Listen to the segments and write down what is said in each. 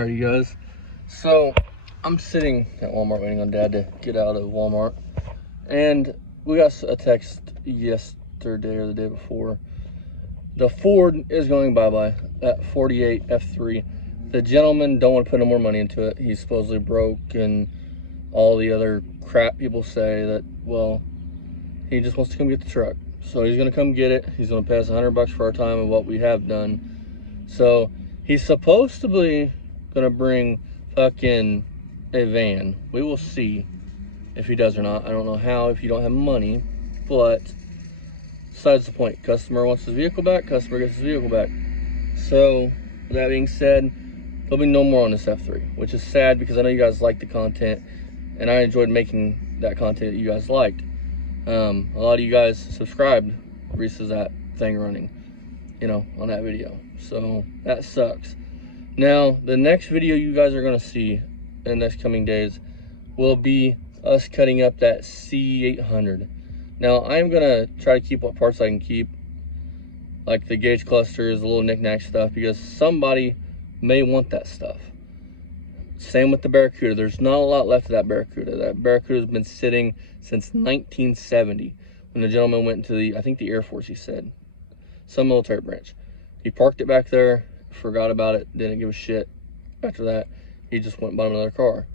Alright, you guys. So, I'm sitting at Walmart waiting on Dad to get out of Walmart. And we got a text yesterday or the day before. The Ford is going bye-bye at 48 F3. The gentleman don't want to put no more money into it. He's supposedly broke and all the other crap people say that, well, he just wants to come get the truck. So he's going to come get it. He's going to pay us $100 for our time of what we have done. So he's supposed to be going to bring fucking a van. We will see if he does or not. I don't know how if you don't have money, but besides the point. Customer wants his vehicle back, customer gets his vehicle back. So with that being said, there'll be no more on this F3, which is sad because I know you guys like the content and I enjoyed making that content that you guys liked. A lot of you guys subscribed versus that thing running, you know, on that video. So that sucks. Now, the next video you guys are going to see in the next coming days will be us cutting up that C800. Now, I'm going to try to keep what parts I can keep, like the gauge clusters, the little knick-knack stuff, because somebody may want that stuff. Same with the Barracuda. There's not a lot left of that Barracuda. That Barracuda has been sitting since 1970 when the gentleman went into the, I think the Air Force, he said, some military branch. He parked it back there, forgot about it, didn't give a shit. After that, he just went and bought another car.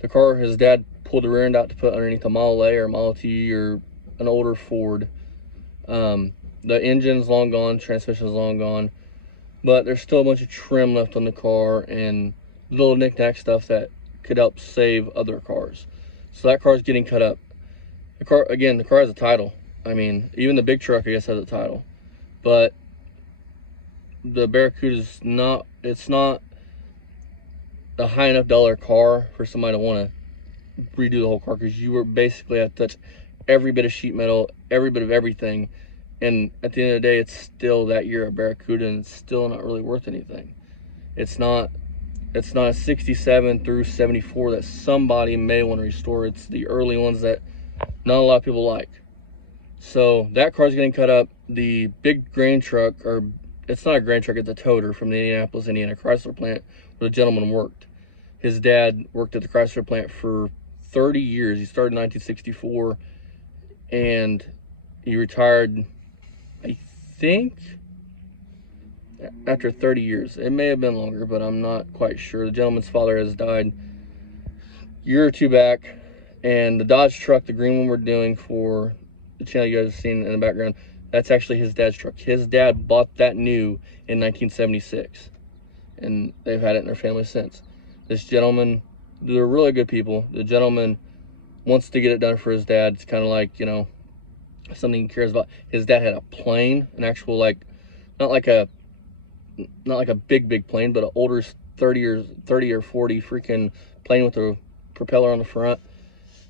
The car his dad pulled the rear end out to put underneath a Model A or Model T or an older Ford. The engine's long gone, transmission's long gone, but there's still a bunch of trim left on the car and little knick-knack stuff that could help save other cars. So that car's getting cut up. The car, again, the car has a title. I mean, even the big truck, I guess, has a title. But the Barracuda's not, it's not a high enough dollar car for somebody to want to redo the whole car, because you were basically have to touch every bit of sheet metal, every bit of everything, and at the end of the day, it's still that year of Barracuda, and it's still not really worth anything. It's not a 67 through 74 that somebody may want to restore. It's the early ones that not a lot of people like. So that car's getting cut up. The big grain truck, or it's not a grain truck, it's a toter from the Indianapolis, Indiana Chrysler plant where the gentleman worked. His dad worked at the Chrysler plant for 30 years. He started in 1964 and he retired, I think, after 30 years. It may have been longer, but I'm not quite sure. The gentleman's father has died a year or two back, and the Dodge truck, the green one we're doing for the channel you guys have seen in the background, that's actually his dad's truck. His dad bought that new in 1976, and they've had it in their family since. This gentleman, they're really good people. The gentleman wants to get it done for his dad. It's kind of like, you know, something he cares about. His dad had a plane, an actual, like, not like a big plane, but an older 30 or 40 freaking plane with a propeller on the front.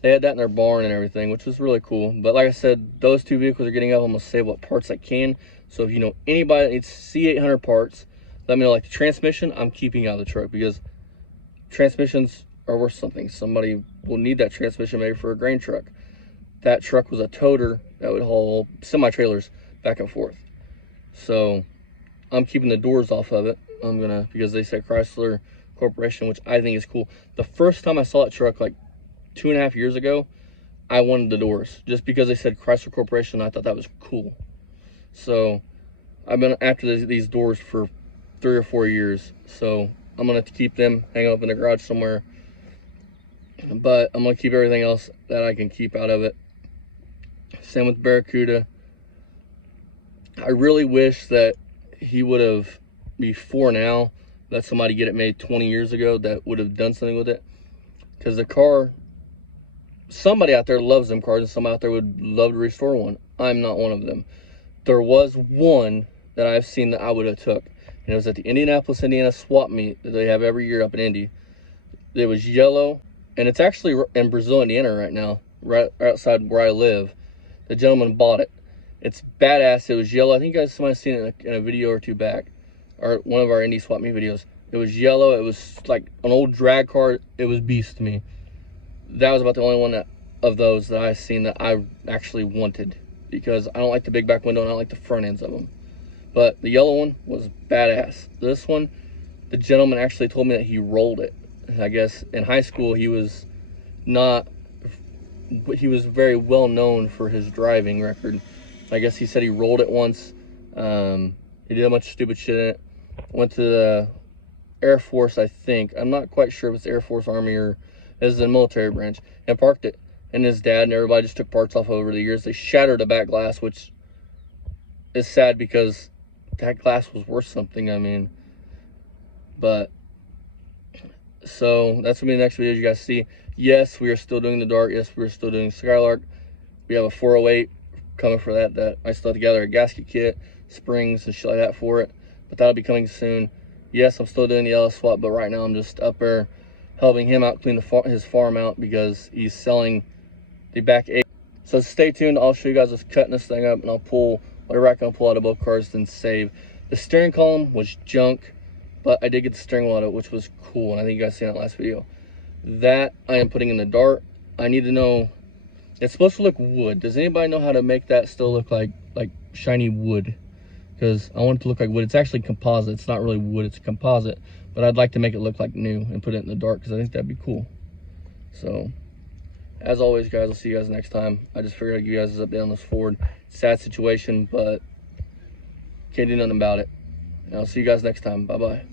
They had that in their barn and everything, which was really cool. But like I said, those two vehicles are getting up. I'm gonna save what parts I can. So if you know anybody that needs C800 parts, let me know. Like the transmission, I'm keeping out of the truck because transmissions are worth something. Somebody will need that transmission maybe for a grain truck. That truck was a toter that would haul semi-trailers back and forth. So I'm keeping the doors off of it. I'm gonna, because they said Chrysler Corporation, which I think is cool. The first time I saw that truck, like 2.5 years ago, I wanted the doors just because they said Chrysler Corporation. I thought that was cool. So I've been after these doors for 3 or 4 years. So I'm gonna have to keep them, hang them up in the garage somewhere. But I'm gonna keep everything else that I can keep out of it. Same with Barracuda. I really wish that he would have, before now, let somebody get it made 20 years ago that would have done something with it. Because the car, somebody out there loves them cars and somebody out there would love to restore one. I'm not one of them. There was one that I've seen that I would have took, and it was at the Indianapolis, Indiana swap meet that they have every year up in Indy. It was yellow, and it's actually in Brazil, Indiana right now, right outside where I live. The gentleman bought it. It's badass. It was yellow. I think you guys might have seen it in a video or two back, or one of our Indy swap meet videos. It was yellow. It was like an old drag car. It was beast to me. That was about the only one of those that I've seen that I actually wanted, because I don't like the big back window and I don't like the front ends of them. But the yellow one was badass. This one, the gentleman actually told me that he rolled it. I guess in high school he was very well known for his driving record. I guess he said he rolled it once. He did a bunch of stupid shit in it. Went to the Air Force, I think. I'm not quite sure if it's Air Force, Army, or is the military branch, and parked it. And his dad and everybody just took parts off over the years. They shattered the back glass, which is sad because that glass was worth something. I mean, but so that's gonna be the next video you guys see. Yes, we are still doing the Dart. Yes, we're still doing Skylark. We have a 408 coming for that I still have to gather a gasket kit, springs, and shit like that for it. But that'll be coming soon. Yes, I'm still doing the LS swap, but right now I'm just up there helping him out clean his farm out because he's selling the back 8. So stay tuned. I'll show you guys us cutting this thing up, and I'll pull whatever I can pull out of both cars and save. The steering column was junk, but I did get the steering wheel out of it, which was cool, and I think you guys seen that last video. That I am putting in the Dart. I need to know, it's supposed to look wood. Does anybody know how to make that still look like shiny wood? Because I want it to look like wood. It's actually composite. It's not really wood, it's a composite, but I'd like to make it look like new and put it in the Dart because I think that'd be cool. So as always, guys, I'll see you guys next time. I just figured I'd give you guys an update on this Ford. Sad situation, but can't do nothing about it. And I'll see you guys next time. Bye-bye.